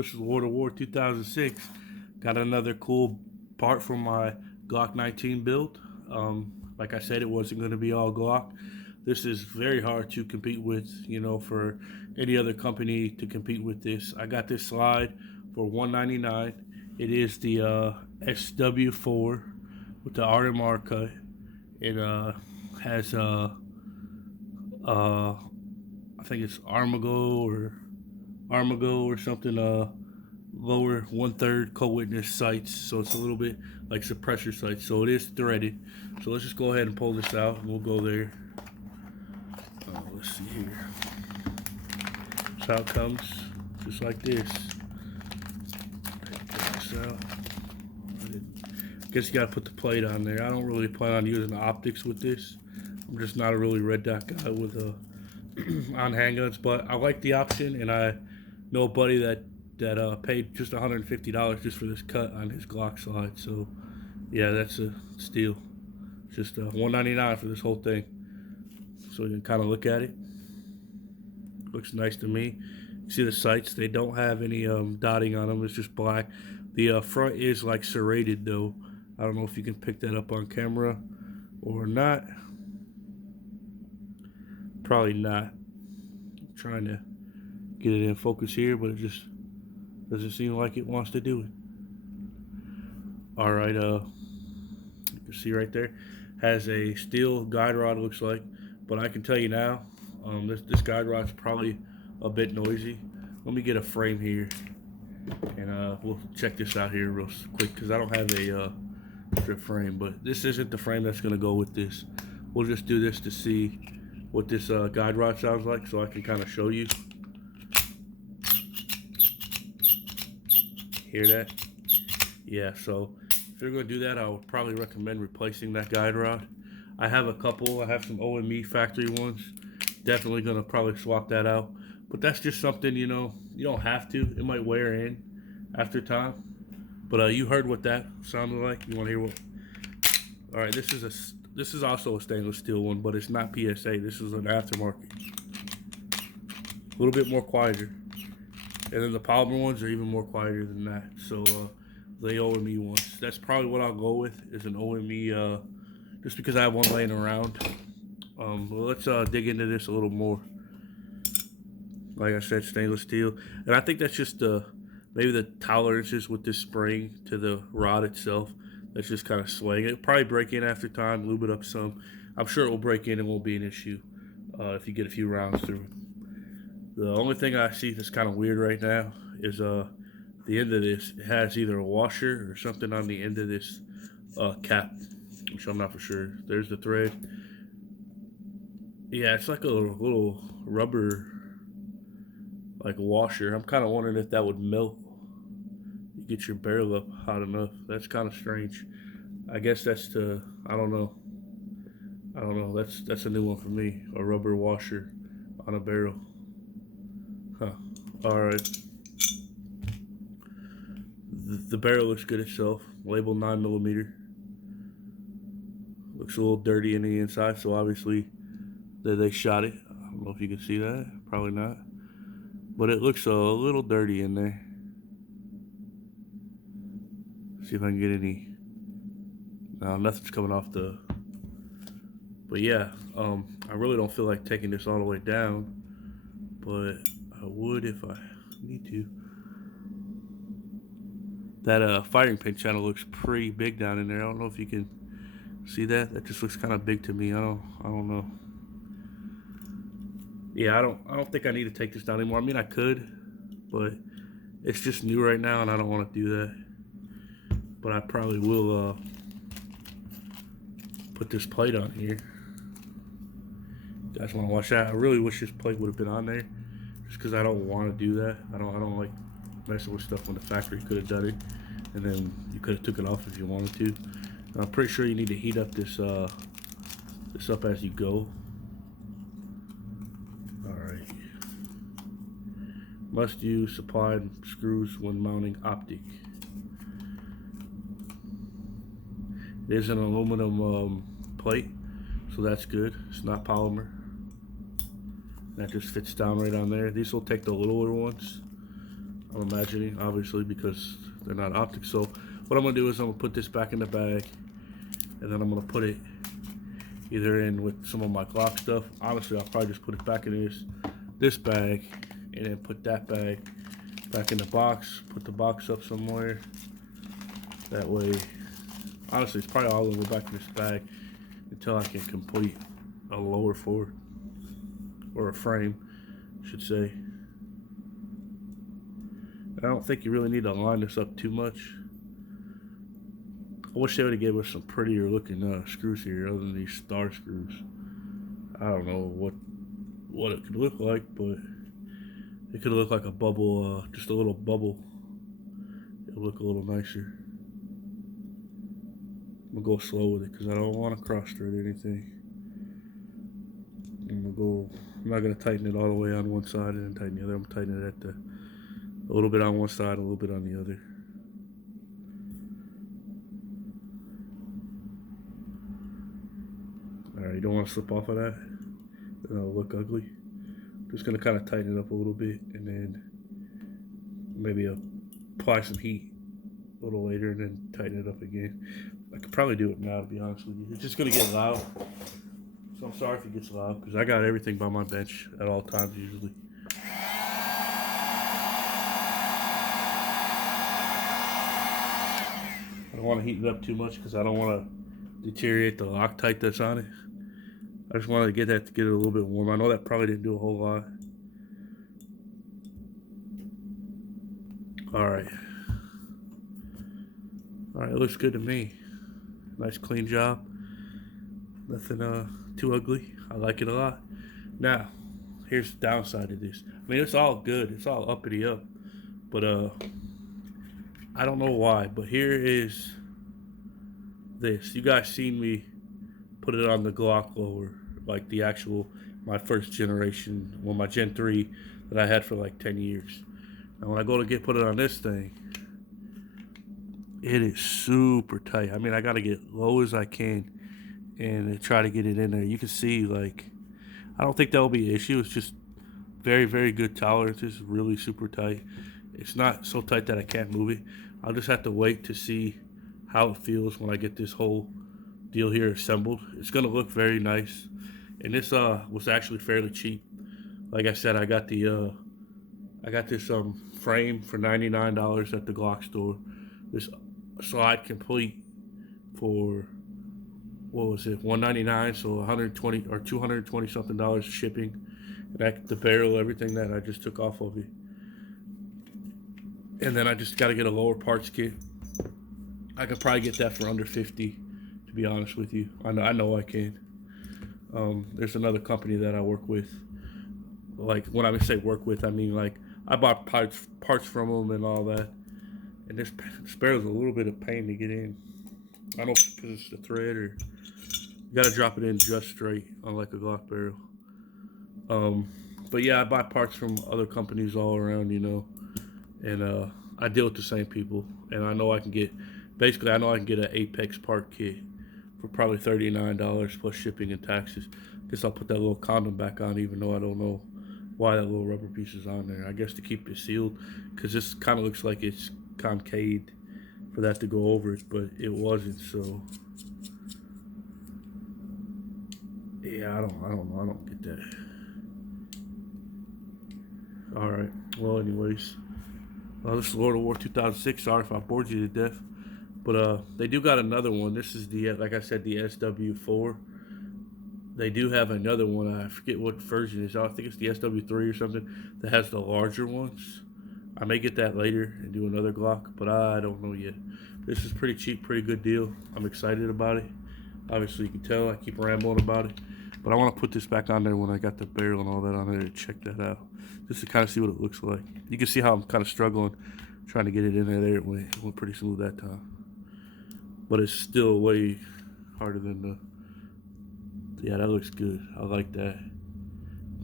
this is World of War 2006. Got another cool part from my Glock 19 build. Like I said, it wasn't going to be all Glock. This is very hard to compete with, you know, for any other company to compete with this. I got this slide for $199. It is the SW4 with the RMR cut. It has I think it's Armago or something, lower 1/3 co-witness sights, so it's a little bit like suppressor sights, so it is threaded. So let's just go ahead and pull this out and we'll go there. Let's see here. That's how it comes, just like this. So I guess you gotta put the plate on there. I don't really plan on using optics with this. I'm just not a really red dot guy with on handguns, but I like the option, and I know a buddy that paid just $150 just for this cut on his Glock slide. So yeah, that's a steal. Just $199 for this whole thing. So you can kind of look at it. Looks nice to me. You see the sights? They don't have any dotting on them. It's just black. The front is like serrated though. I don't know if you can pick that up on camera or not. Probably not. I'm trying to get it in focus here, but it just doesn't seem like it wants to do it. All right, you can see right there, has a steel guide rod, looks like, but I can tell you now, this guide rod's probably a bit noisy. Let me get a frame here, and we'll check this out here real quick, because I don't have a strip frame, but this isn't the frame that's gonna go with this. We'll just do this to see what this guide rod sounds like, so I can kind of show you. Hear that? Yeah, so if you're going to do that, I would probably recommend replacing that guide rod. I have a couple. I have some OME factory ones. Definitely going to probably swap that out. But that's just something, you know, you don't have to. It might wear in after time. But you heard what that sounded like. You want to hear what? All right, this is also a stainless steel one, but it's not PSA. This is an aftermarket. A little bit more quieter. And then the polymer ones are even more quieter than that. So the OME ones. That's probably what I'll go with, is an OME, just because I have one laying around. Well, let's dig into this a little more. Like I said, stainless steel. And I think that's just maybe the tolerances with this spring to the rod itself. That's just kind of swaying. It'll probably break in after time, lube it up some. I'm sure it will break in and won't be an issue if you get a few rounds through it. The only thing I see that's kind of weird right now is the end of this. It has either a washer or something on the end of this cap, which I'm not for sure. There's the thread. Yeah, it's like a little rubber, like a washer. I'm kind of wondering if that would melt. You get your barrel up hot enough. That's kind of strange. I guess that's I don't know. That's a new one for me. A rubber washer on a barrel. Huh. All right. The barrel looks good itself. Labeled 9mm. Looks a little dirty in the inside, so obviously they shot it. I don't know if you can see that. Probably not. But it looks a little dirty in there. See if I can get any. No, nothing's coming off the. But yeah, I really don't feel like taking this all the way down, but I would if I need to. That firing pin channel looks pretty big down in there. I don't know if you can see that. That just looks kind of big to me. I don't know. Yeah, I don't think I need to take this down anymore. I mean, I could, but it's just new right now, and I don't want to do that. But I probably will put this plate on here. You guys want to watch that? I really wish this plate would have been on there, just because I don't want to do that. I don't like messing with stuff when the factory could have done it, and then you could have took it off if you wanted to. And I'm pretty sure you need to heat up this up as you go. All right. Must use supplied screws when mounting optic. It is an aluminum plate, so that's good. It's not polymer. That just fits down right on there. These will take the littler ones. I'm imagining, obviously, because they're not optics. So what I'm gonna do is I'm gonna put this back in the bag, and then I'm gonna put it either in with some of my Glock stuff. Honestly, I'll probably just put it back in this bag, and then put that bag back in the box. Put the box up somewhere. That way, honestly, it's probably all gonna go back in this bag until I can complete a lower forward or a frame, I should say. I don't think you really need to line this up too much. I wish they would have given us some prettier looking screws here other than these star screws. I don't know what it could look like, but it could look like a bubble, just a little bubble. It'll look a little nicer. I'm gonna go slow with it because I don't want to cross thread anything. I'm not gonna tighten it all the way on one side and then tighten the other. I'm tightening it a little bit on one side, a little bit on the other. Alright, you don't want to slip off of that. Then it'll look ugly. Just gonna kind of tighten it up a little bit and then maybe apply some heat a little later and then tighten it up again. I could probably do it now, to be honest with you. It's just gonna get loud. So I'm sorry if it gets loud because I got everything by my bench at all times usually. I don't want to heat it up too much because I don't want to deteriorate the Loctite that's on it. I just wanted to get it a little bit warm. I know that probably didn't do a whole lot. Alright. Alright, it looks good to me. Nice clean job. Nothing too ugly. I like it a lot. Now, here's the downside of this. I mean, it's all good. It's all uppity up. But I don't know why, but here is this. You guys seen me put it on the Glock lower, like the actual, my first generation, well, my Gen 3 that I had for like 10 years. Now when I go to put it on this thing, it is super tight. I mean, I gotta get low as I can and try to get it in there. You can see, like, I don't think that'll be an issue. It's just very, very good tolerances, really super tight. It's not so tight that I can't move it. I'll just have to wait to see how it feels when I get this whole deal here assembled. It's gonna look very nice. And this was actually fairly cheap. Like I said, I got this frame for $99 at the Glock store. This slide complete for, what was it, $199, so 120 or 220 something dollars shipping. And the barrel, everything that I just took off of it. And then I just got to get a lower parts kit. I could probably get that for under 50, to be honest with you. I know I can. There's another company that I work with. Like, when I say work with, I mean like I bought parts from them and all that. And this barrel's a little bit of pain to get in. I don't know if it's because it's the thread or you gotta drop it in just straight on like a Glock barrel. But yeah, I buy parts from other companies all around, you know, and I deal with the same people, and I know I can get, basically I know I can get an Apex part kit for probably $39 plus shipping and taxes. Guess I'll put that little condom back on, even though I don't know why that little rubber piece is on there. I guess to keep it sealed, because this kind of looks like it's concaved for that to go over it, but it wasn't. So yeah, I don't get that. All right. Well, anyways, this is Lord of War 2006. Sorry if I bored you to death, but they do got another one. This is the, like I said, the SW4. They do have another one. I forget what version it is. I think it's the SW3 or something that has the larger ones. I may get that later and do another Glock, but I don't know yet. This is pretty cheap, pretty good deal. I'm excited about it. Obviously, you can tell I keep rambling about it, but I want to put this back on there when I got the barrel and all that on there to check that out, just to kind of see what it looks like. You can see how I'm kind of struggling trying to get it in there. There it went pretty smooth that time, but it's still way harder than the. Yeah, that looks good. I like that.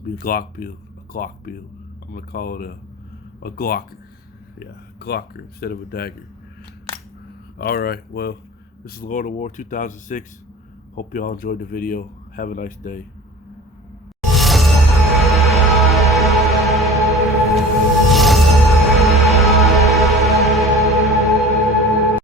Be a Glock build, I'm gonna call it a Glocker. Yeah, Glocker instead of a Dagger. All right, well, this is Lord of War 2006. Hope y'all enjoyed the video. Have a nice day.